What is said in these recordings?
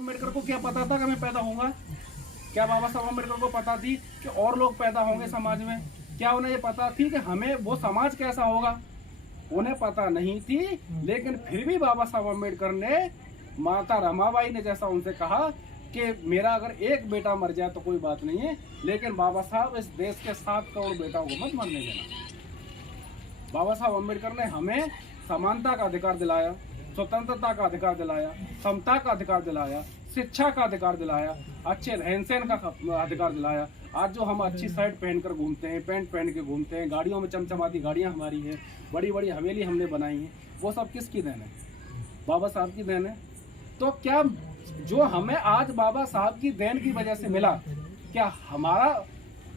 अम्बेडकर को क्या पता था कि मैं पैदा होऊंगा? क्या बाबा साहब अम्बेडकर को पता थी कि और लोग पैदा होंगे समाज में? क्या उन्हें ये पता थी कि हमें वो समाज कैसा होगा? उन्हें पता नहीं थी, लेकिन फिर भी बाबा साहब अम्बेडकर ने, माता रमाबाई ने जैसा उनसे कहा कि मेरा अगर एक बेटा मर जाए तो कोई बात नहीं है, लेकिन बाबा साहब इस देश के 7 करोड़ बेटाओं को मत मरने देना। बाबा साहब अम्बेडकर ने हमें समानता का अधिकार दिलाया, स्वतंत्रता का अधिकार दिलाया, समता का अधिकार दिलाया, शिक्षा का अधिकार दिलाया, अच्छे रहन सहन का अधिकार दिलाया। आज जो हम अच्छी शर्ट पहनकर घूमते हैं, पैंट पहन के घूमते हैं, गाड़ियों में चमचमाती गाड़ियां हमारी हैं, बड़ी बड़ी हवेली हमने बनाई है, वो सब किसकी देन है? बाबा साहब की देन है। तो क्या जो हमें आज बाबा साहब की देन की वजह से मिला, क्या हमारा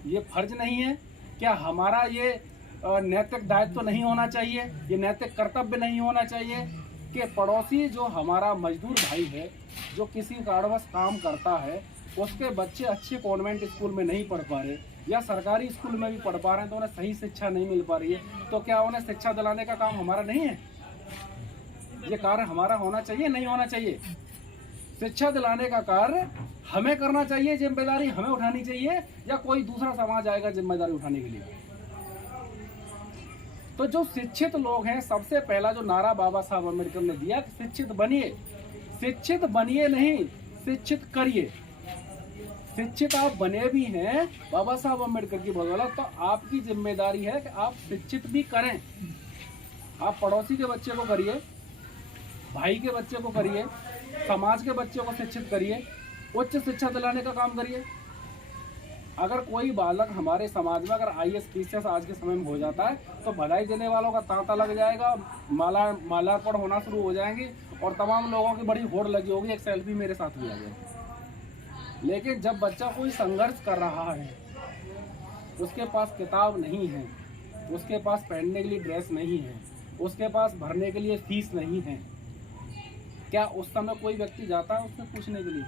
ये फर्ज नहीं है? क्या हमारा ये नैतिक दायित्व नहीं होना चाहिए? ये नैतिक कर्तव्य नहीं होना चाहिए कि पड़ोसी जो हमारा मजदूर भाई है, जो किसी कारणवश काम करता है, उसके बच्चे अच्छे कॉन्वेंट स्कूल में नहीं पढ़ पा रहे या सरकारी स्कूल में भी पढ़ पा रहे हैं तो उन्हें सही शिक्षा नहीं मिल पा रही है, तो क्या उन्हें शिक्षा दिलाने का काम हमारा नहीं है? ये कार्य हमारा होना चाहिए, नहीं होना चाहिए? शिक्षा दिलाने का कार्य हमें करना चाहिए, जिम्मेदारी हमें उठानी चाहिए, या कोई दूसरा समाज आएगा जिम्मेदारी उठाने के लिए? तो जो शिक्षित लोग हैं, सबसे पहला जो नारा बाबा साहब अम्बेडकर ने दिया कि शिक्षित बनिए नहीं, शिक्षित करिए। शिक्षित आप बने भी हैं बाबा साहब अम्बेडकर की बदौलत, तो आपकी जिम्मेदारी है कि आप शिक्षित भी करें। आप पड़ोसी के बच्चे को करिए, भाई के बच्चे को करिए, समाज के बच्चे को शिक्षित करिए, उच्च शिक्षा दिलाने का काम करिए। अगर कोई बालक हमारे समाज में अगर IAS PCS आज के समय में हो जाता है तो बधाई देने वालों का तांता लग जाएगा, मालार्पण होना शुरू हो जाएंगे और तमाम लोगों की बड़ी होड़ लगी होगी, एक सेल्फी मेरे साथ भी आ जाए। लेकिन जब बच्चा कोई संघर्ष कर रहा है, उसके पास किताब नहीं है, उसके पास पहनने के लिए ड्रेस नहीं है, उसके पास भरने के लिए फीस नहीं है, क्या उस समय कोई व्यक्ति जाता है उससे पूछने के लिए?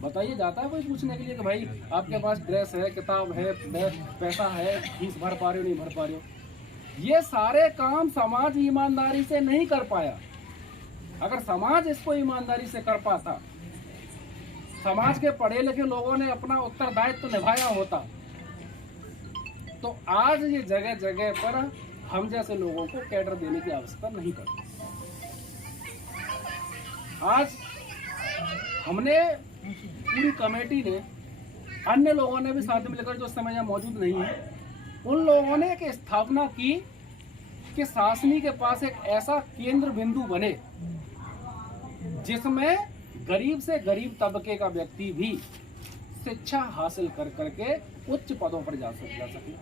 बताइए, जाता है कोई पूछने के लिए कि भाई आपके पास ड्रेस है, किताब है, पैसा है, फीस भर पा रहे हो, नहीं भर पा रहे हो? ये सारे काम समाज ईमानदारी से नहीं कर पाया। अगर समाज इसको ईमानदारी से कर पाता, समाज के पढ़े लिखे लोगों ने अपना उत्तरदायित्व निभाया होता, तो आज ये जगह जगह पर हम जैसे लोगों को कैडर देने की आवश्यकता नहीं पड़ती। आज हमने, पूरी कमेटी ने, अन्य लोगों ने भी साथ मिलकर, जो समय यहाँ मौजूद नहीं है, उन लोगों ने एक स्थापना की कि शासनी के पास एक ऐसा केंद्र बिंदु बने जिसमें गरीब से गरीब तबके का व्यक्ति भी शिक्षा हासिल कर करके उच्च पदों पर जा सके।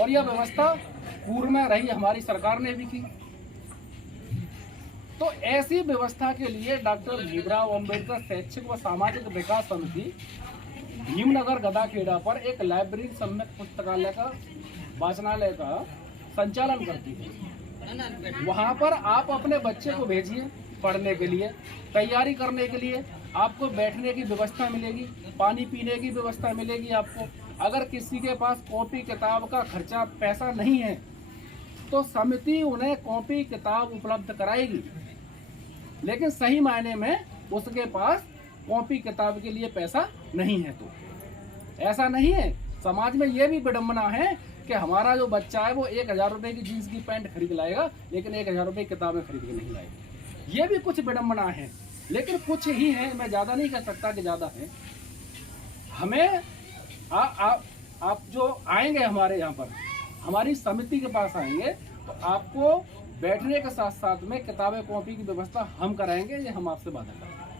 और यह व्यवस्था पूर्व में रही हमारी सरकार ने भी की। तो ऐसी व्यवस्था के लिए डॉक्टर भीमराव अंबेडकर शैक्षिक व सामाजिक विकास समिति भीमनगर गदाखेड़ा पर एक लाइब्रेरी सम्यक पुस्तकालय का, वाचनालय का संचालन करती है। वहां पर आप अपने बच्चे को भेजिए पढ़ने के लिए, तैयारी करने के लिए। आपको बैठने की व्यवस्था मिलेगी, पानी पीने की व्यवस्था मिलेगी आपको। अगर किसी के पास कॉपी किताब का खर्चा पैसा नहीं है तो समिति उन्हें कॉपी किताब उपलब्ध कराएगी, लेकिन सही मायने में उसके पास कॉपी किताब के लिए पैसा नहीं है। तो ऐसा नहीं है। समाज में ये भी विडंबना है कि हमारा जो बच्चा है वो 1000 रुपए की जीन्स की पैंट खरीद लाएगा, लेकिन 1000 रुपए की किताबें खरीद के नहीं लाएगा। ये भी कुछ विडंबना है, लेकिन कुछ ही है, मैं ज्यादा नहीं कह सकता कि ज्यादा है। हमें आप जो आएंगे हमारे यहाँ पर, हमारी समिति के पास आएंगे, तो आपको बैठने के साथ साथ में किताबें कॉपी की व्यवस्था हम कराएंगे, ये हम आपसे वादा करेंगे।